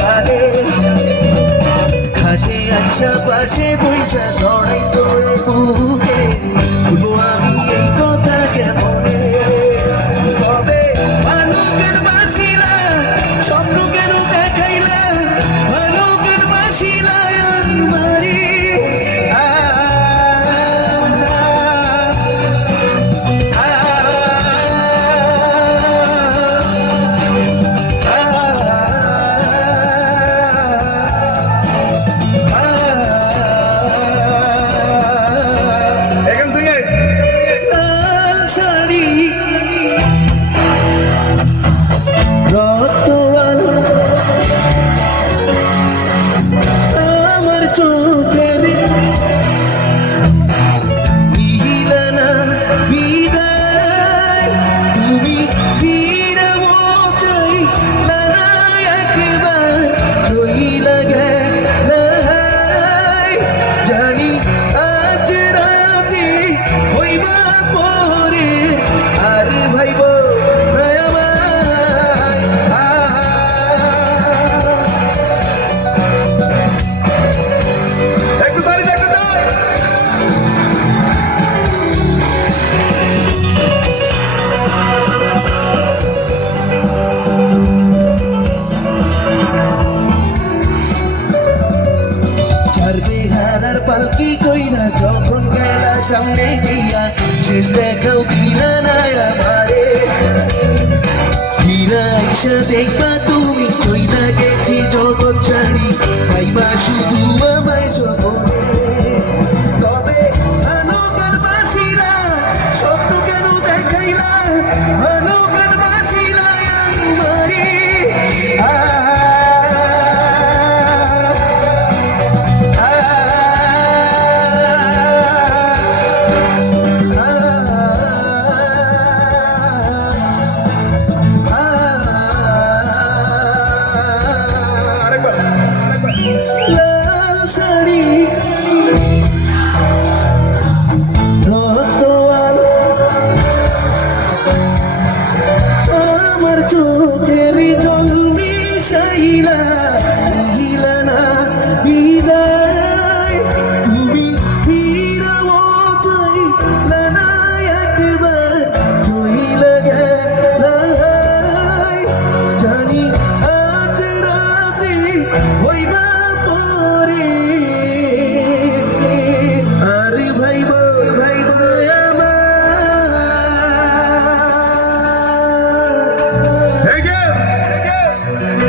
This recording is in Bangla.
কালে ঘাটে আইসা পাশে বইসা ধরাই তোরে বুকে বলবো আমি এই কথা কেমনে তবে ভালুকের বাসিলা স্বপ্ন কেন দেখাইলা ভালুকের বাসিলা বাড়ি পালকি কইরা যখন গেলা সামনে দিয়া শেষ দেখাও দিলা না আমারে ফিরা আইসা দেখবা